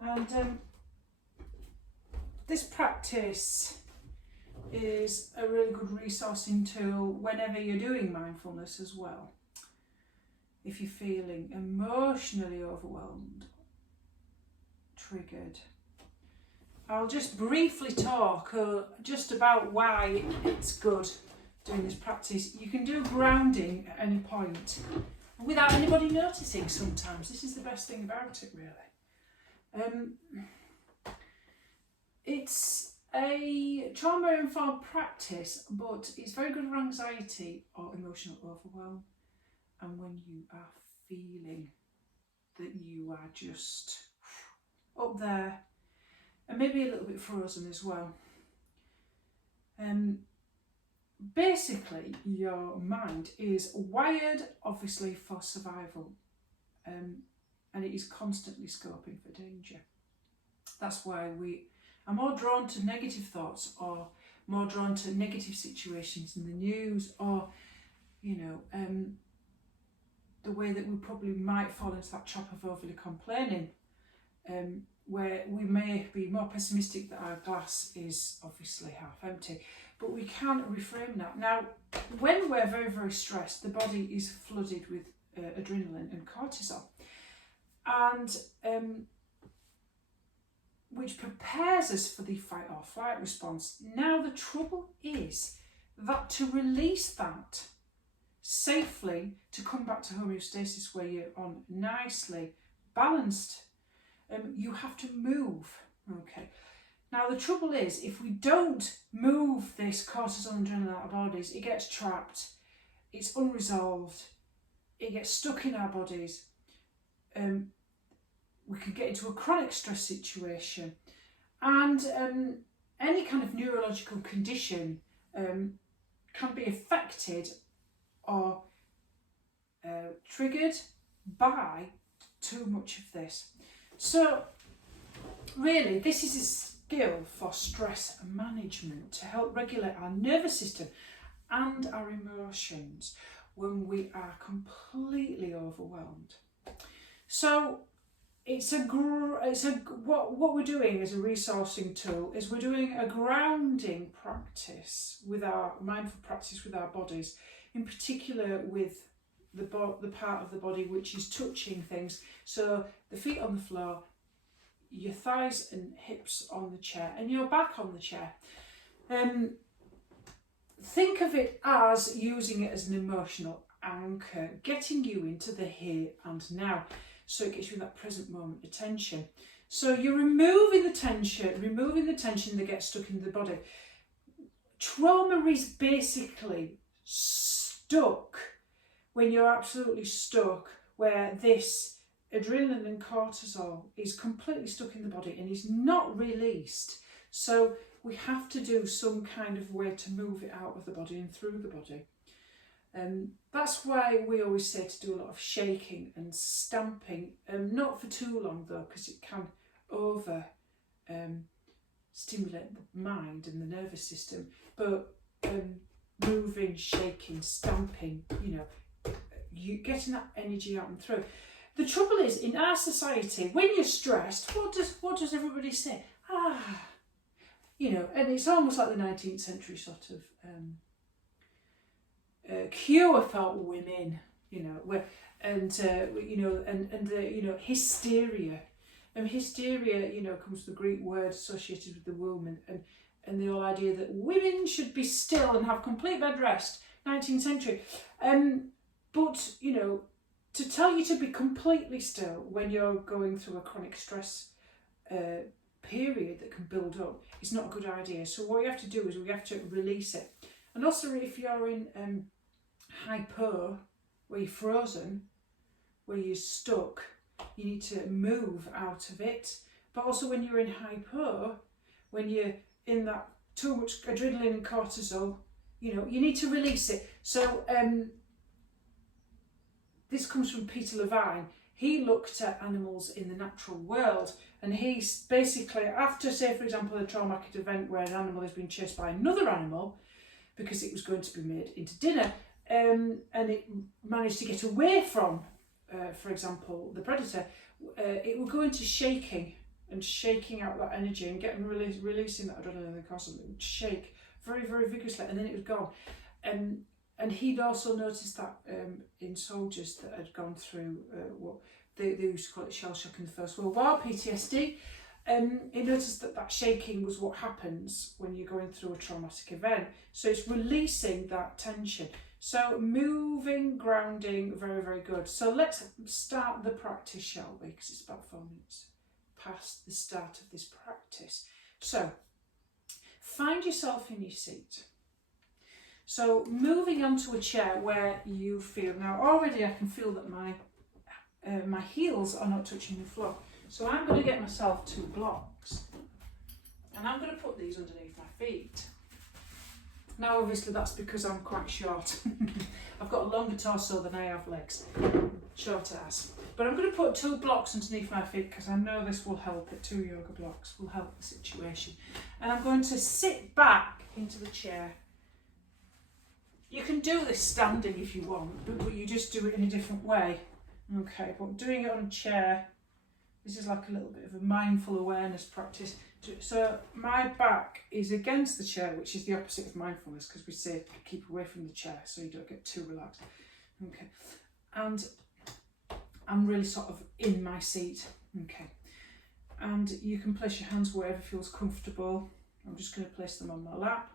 And this practice is a really good resourcing tool whenever you're doing mindfulness as well. If you're feeling emotionally overwhelmed, triggered. I'll just briefly talk just about why it's good doing this practice. You can do grounding at any point without anybody noticing sometimes. This is the best thing about it, really. It's a trauma-informed practice, but it's very good for anxiety or emotional overwhelm, and when you are feeling that you are just up there and maybe a little bit frozen as well. Basically, your mind is wired obviously for survival, and it is constantly scoping for danger. That's why we are more drawn to negative thoughts, or more drawn to negative situations in the news, or the way that we probably might fall into that trap of overly complaining, where we may be more pessimistic that our glass is obviously half empty, but we can reframe that. Now, when we're very, very stressed, the body is flooded with adrenaline and cortisol, and which prepares us for the fight or flight response. Now, the trouble is that to release that safely, to come back to homeostasis where you're on nicely balanced, you have to move. Okay. Now, the trouble is, if we don't move this cortisol and adrenaline out of our bodies, it gets trapped, it's unresolved, it gets stuck in our bodies. We could get into a chronic stress situation, and any kind of neurological condition can be affected or triggered by too much of this. So really, this is a skill for stress management to help regulate our nervous system and our emotions when we are completely overwhelmed. So what we're doing as a resourcing tool is we're doing a grounding practice with our mindful practice with our bodies, in particular with the part of the body which is touching things. So the feet on the floor, your thighs and hips on the chair, and your back on the chair. Think of it as using it as an emotional anchor, getting you into the here and now. So it gets you in that present moment attention. So you're removing the tension that gets stuck in the body. Trauma is basically stuck when you're absolutely stuck, where this adrenaline and cortisol is completely stuck in the body and is not released. So we have to do some kind of way to move it out of the body and through the body. That's why we always say to do a lot of shaking and stamping, not for too long though, because it can over stimulate the mind and the nervous system, but moving, shaking, stamping, you getting that energy out and through. The trouble is, in our society, when you're stressed, what does everybody say? And it's almost like the 19th century sort of cure for women, hysteria. And hysteria, comes from the Greek word associated with the womb, and the whole idea that women should be still and have complete bed rest, 19th century. But, to tell you to be completely still when you're going through a chronic stress period that can build up is not a good idea. So what you have to do is we have to release it. And also if you're in hyper, where you're frozen, where you're stuck, you need to move out of it. But also when you're in hyper, when you're in that too much adrenaline and cortisol, you need to release it. So this comes from Peter Levine. He looked at animals in the natural world, and he's basically, after, say, for example, a traumatic event where an animal has been chased by another animal because it was going to be made into dinner, and it managed to get away from, for example, the predator, it will go into shaking and shaking out that energy and getting releasing that adrenaline in the constantly. It would shake very, very vigorously, and then it was gone. And he'd also noticed that in soldiers that had gone through what they used to call it shell shock in the First World War, PTSD. He noticed that shaking was what happens when you're going through a traumatic event. So it's releasing that tension. So moving, grounding, very, very good. So let's start the practice, shall we? Because it's about 4 minutes past the start of this practice. So find yourself in your seat. So moving onto a chair where you feel, now already I can feel that my heels are not touching the floor. So I'm going to get myself 2 blocks and I'm going to put these underneath my feet. Now obviously that's because I'm quite short. I've got a longer torso than I have legs, short ass. But I'm going to put 2 blocks underneath my feet because I know this will help it. 2 yoga blocks will help the situation. And I'm going to sit back into the chair. You can do this standing if you want, but you just do it in a different way. Okay, but doing it on a chair, this is like a little bit of a mindful awareness practice. So my back is against the chair, which is the opposite of mindfulness, because we say keep away from the chair so you don't get too relaxed. Okay, and I'm really sort of in my seat. Okay, and you can place your hands wherever feels comfortable. I'm just going to place them on my lap.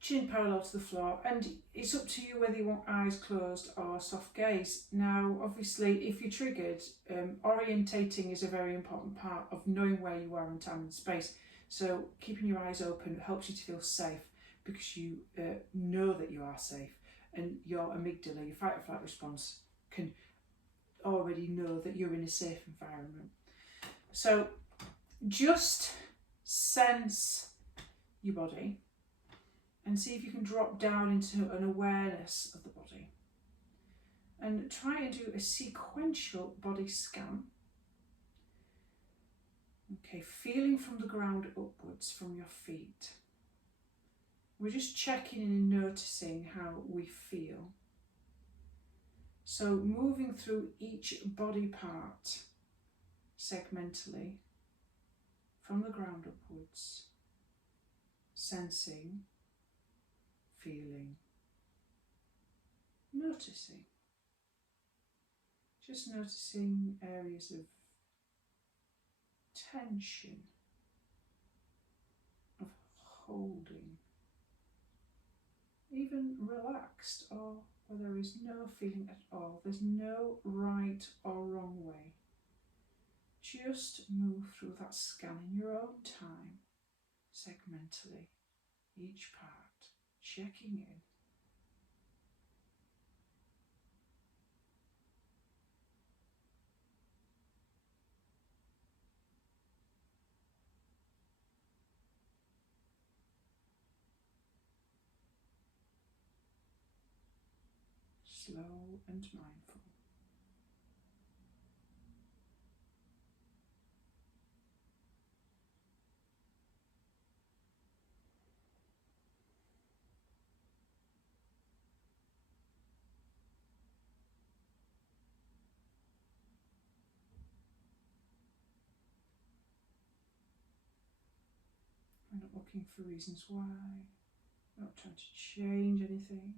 Chin parallel to the floor, and it's up to you whether you want eyes closed or soft gaze. Now obviously if you're triggered, orientating is a very important part of knowing where you are in time and space. So keeping your eyes open helps you to feel safe because you know that you are safe, and your amygdala, your fight or flight response, can already know that you're in a safe environment. So just sense your body and see if you can drop down into an awareness of the body. And try and do a sequential body scan. Okay, feeling from the ground upwards from your feet. We're just checking in and noticing how we feel. So moving through each body part segmentally from the ground upwards, sensing, feeling, noticing. Just noticing areas of tension, of holding, even relaxed, or where there is no feeling at all. There's no right or wrong way. Just move through that scan in your own time, segmentally, each part. Checking in. Slow and mindful. We're not looking for reasons why. We're not trying to change anything.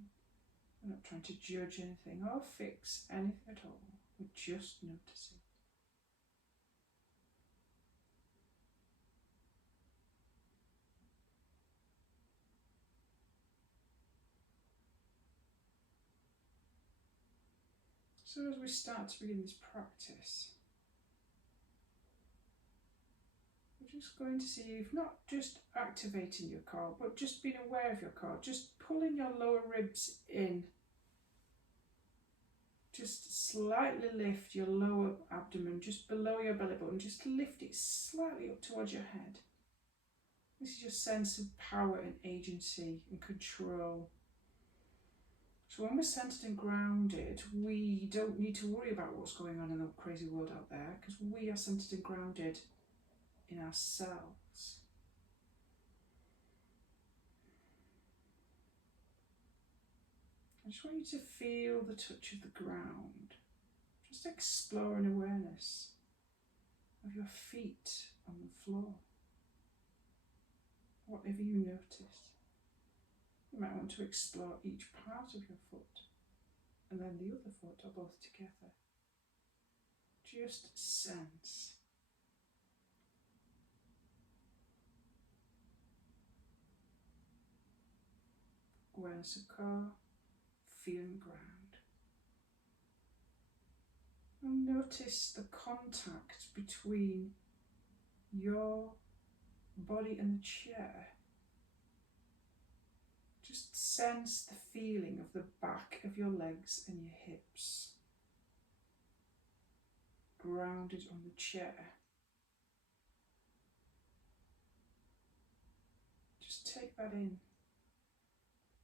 We're not trying to judge anything or fix anything at all. We're just noticing. So as we start to begin this practice, we're just going to see if not just activating your core, but just being aware of your core, just pulling your lower ribs in. Just slightly lift your lower abdomen, just below your belly button, just lift it slightly up towards your head. This is your sense of power and agency and control. So when we're centered and grounded, we don't need to worry about what's going on in the crazy world out there, because we are centered and grounded in ourselves. I just want you to feel the touch of the ground. Just explore an awareness. your feet on the floor. Whatever you notice. You might want to explore each part of your foot and then the other foot or both together. Just sense. Awareness of core, feeling ground. And notice the contact between your body and the chair. Just sense the feeling of the back of your legs and your hips. Grounded on the chair. Just take that in.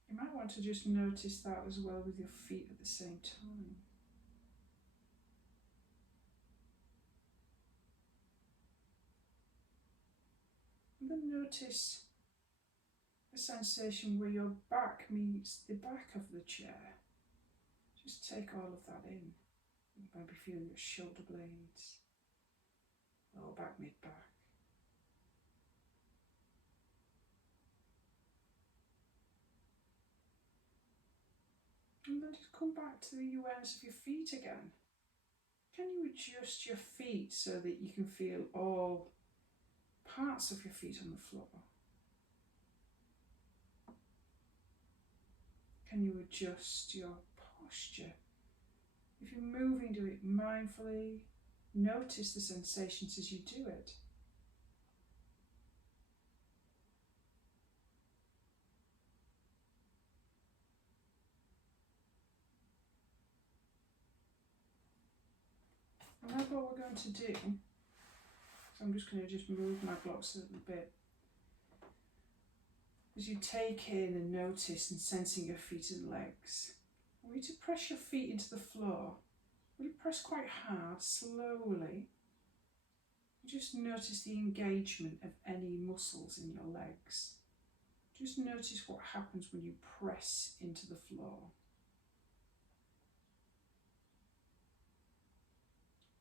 You might want to just notice that as well with your feet at the same time. And then notice the sensation where your back meets the back of the chair. Just take all of that in. You might be feeling your shoulder blades, lower back, mid-back. And then just come back to the awareness of your feet again. Can you adjust your feet so that you can feel all parts of your feet on the floor? Can you adjust your posture? If you're moving, do it mindfully. Notice the sensations as you do it. And that's what we're going to do. So I'm just going to move my blocks a little bit. As you take in and notice and sensing your feet and legs, I want you to press your feet into the floor. Really press quite hard, slowly. Just notice the engagement of any muscles in your legs. Just notice what happens when you press into the floor.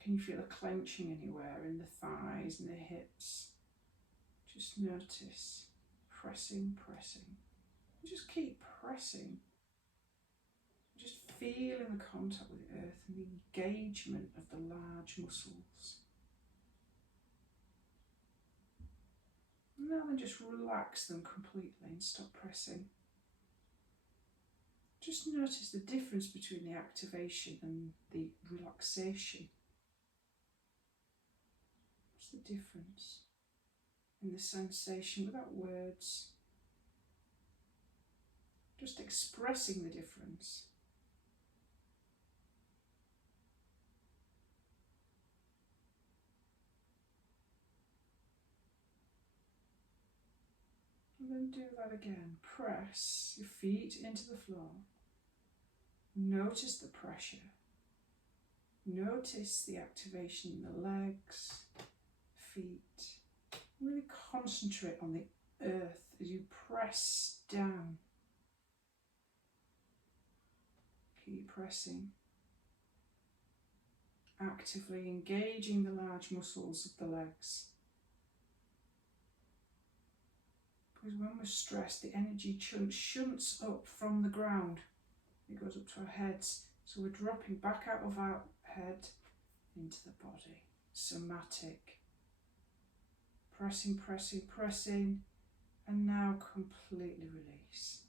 Can you feel a clenching anywhere in the thighs and the hips? Just notice. Pressing, pressing. Just keep pressing. Just feeling the contact with the earth and the engagement of the large muscles. And now then just relax them completely and stop pressing. Just notice the difference between the activation and the relaxation. What's the difference in the sensation without words? Just expressing the difference. And then do that again. Press your feet into the floor. Notice the pressure. Notice the activation in the legs, feet. Really concentrate on the earth as you press down. Keep pressing. Actively engaging the large muscles of the legs. Because when we're stressed, the energy shunts up from the ground. It goes up to our heads. So we're dropping back out of our head into the body. Somatic. Pressing, pressing, pressing. And now completely release.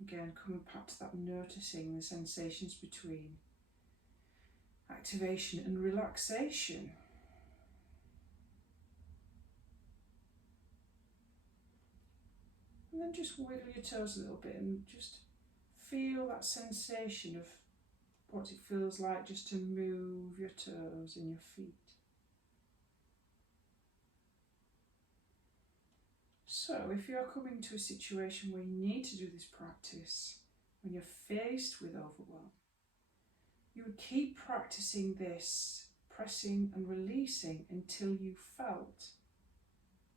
Again, coming back to that noticing the sensations between activation and relaxation. And then just wiggle your toes a little bit and just feel that sensation of what it feels like just to move your toes and your feet. So if you're coming to a situation where you need to do this practice, when you're faced with overwhelm, you would keep practicing this, pressing and releasing until you felt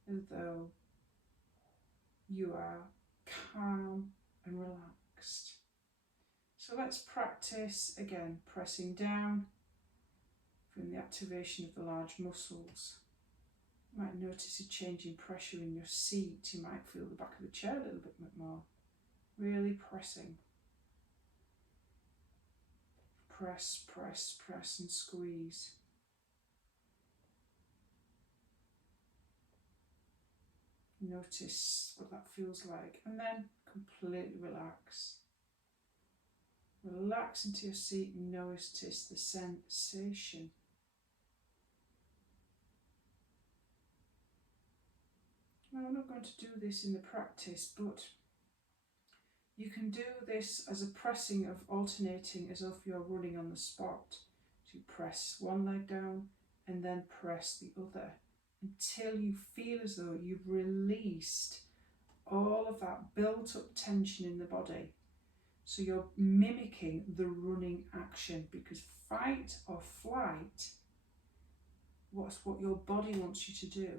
as though you are calm and relaxed. So let's practice again, pressing down Feeling the activation of the large muscles. You might notice a change in pressure in your seat. You might feel the back of the chair a little bit more. Really pressing. Press, press, press and squeeze. Notice what that feels like and then completely relax. Relax into your seat and notice the sensation. Now, I'm not going to do this in the practice, but you can do this as a pressing of alternating as if you're running on the spot. So you press one leg down and then press the other until you feel as though you've released all of that built up tension in the body. So you're mimicking the running action, because fight or flight, what's what your body wants you to do.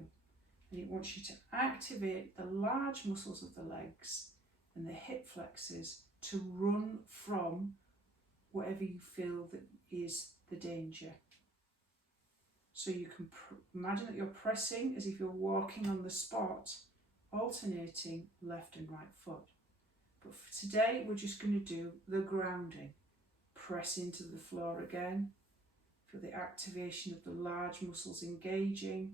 And it wants you to activate the large muscles of the legs and the hip flexors to run from whatever you feel that is the danger. So you can imagine that you're pressing as if you're walking on the spot, alternating left and right foot. But for today, we're just going to do the grounding. Press into the floor again. Feel the activation of the large muscles engaging.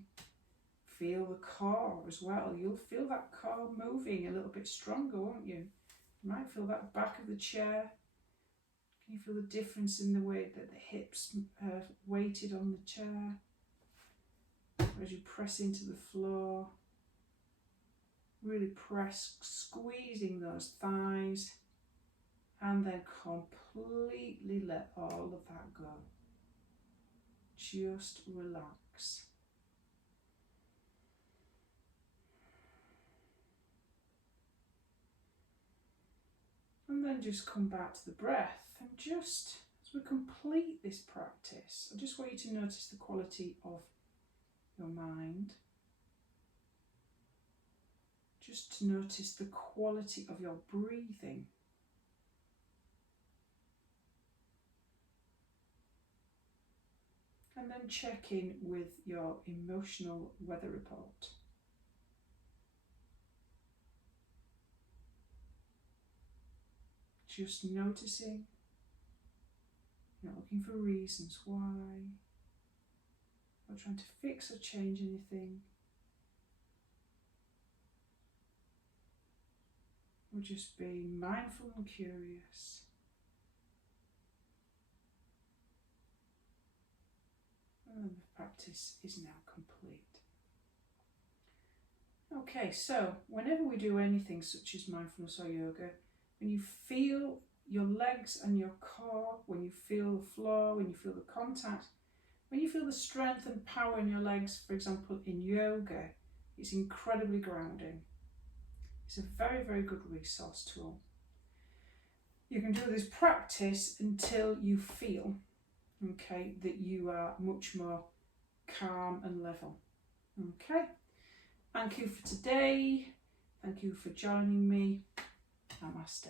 Feel the core as well. You'll feel that core moving a little bit stronger, won't you? You might feel that back of the chair. Can you feel the difference in the way that the hips are weighted on the chair? As you press into the floor. Really press, squeezing those thighs, and then completely let all of that go. Just relax. And then just come back to the breath, and just as we complete this practice, I just want you to notice the quality of your mind. Just to notice the quality of your breathing. And then check in with your emotional weather report. Just noticing, not looking for reasons why, not trying to fix or change anything. We're just being mindful and curious. And the practice is now complete. Okay, so whenever we do anything such as mindfulness or yoga, when you feel your legs and your core, when you feel the floor, when you feel the contact, when you feel the strength and power in your legs, for example, in yoga, it's incredibly grounding. It's a very, very good resource tool. You can do this practice until you feel, okay, that you are much more calm and level. Okay, thank you for today. Thank you for joining me. Namaste.